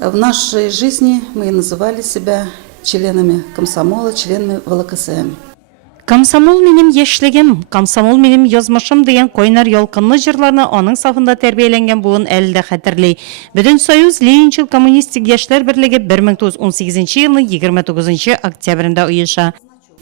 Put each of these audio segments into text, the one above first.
В нашей жизни мы называли себя членами комсомола, членами ВЛКСМ. Комсомол менем яшьлегем, комсомол менем язмышым деген койнар ялкынлы җырларны аның сафында тәрбияләнгән буын әле дә хәтерли. Бөтен Союз Ленинчил коммунистик яшьләр берлеге 1918 елның 29 октябрендә оеша.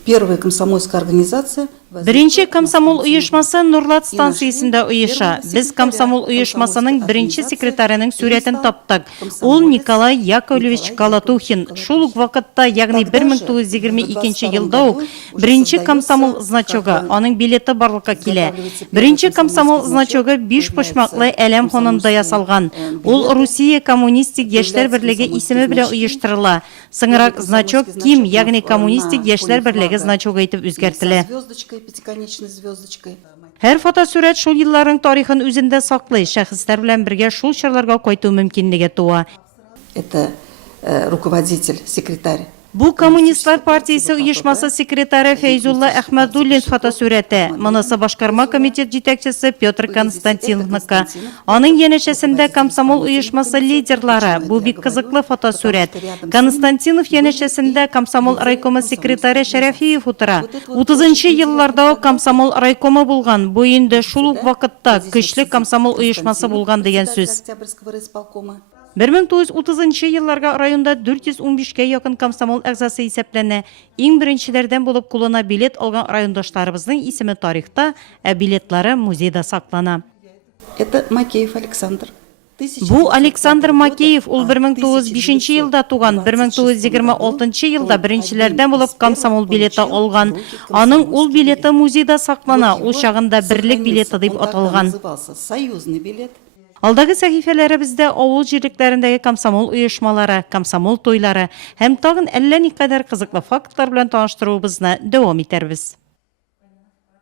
Первая комсомольская организация. Беренче комсомол оешмасы Нурлат станциясендә оеша. Без комсомол оешмасының беренче секретарының сурәтен таптык. Ул Николай Яковлевич Калатухин. Шул ук вакытта, ягъни 1922 елда ук беренче комсомол значогы, аның билеты барлыкка килә. Беренче комсомол значогы 5 почмаклы әлем хонында ясалган. Ул Русия коммунистик яшьләр берлеге исеме белән оештырыла. Соңрак значок Ким, ягъни коммунистик яшьләр берлеге значогы итеп үзгәртелә. Пятиконечной звездочкой. Һәр фотосурәт шул елларның тарихын үзендә саклый, шәхесләр белән бергә шул чорларга кайту мөмкинлеге туа. Это руководитель, секретарь. Бу Коммунистлар партиясе оешмасы секретаре Фәйзулла Әхмәдуллин фотосурәте. Монысы башкарма комитет җитәкчесе Петр Константиновныкы. Аның янәшәсендә комсомол оешмасы лидерлары. Бу бик кызыклы фотосурәт. Константинов янәшәсендә комсомол райкомы секретаре Шәрәфиев утыра. 30нчы елларда комсомол райкомы булган. Бу инде шул ук вакытта көчле комсомол оешмасы булган дигән сүз. 1930 елларга районда 415-кә якын комсомол әгъзасы исәпләнә. Иң беренчеләрдән булып кулына билет алган райондашларыбызның исеме тарихта, билетлары музейда саклана. Это Макеев Александр. Бу Александр Макеев, ул 1905 елда туган, 1926 елда беренчеләрдән булып комсомол билеты алган. Аның ул билеты музейда саклана, ул чагында берлек билеты дип аталган. Союзный билет. Алдагы сәхифәләребездә авыл җирлекләрендәге комсомол оешмалары, комсомол туйлары һәм тагын әллә никадәр кызыклы фактлар белән таныштыруыбызны дәвам итәрбез.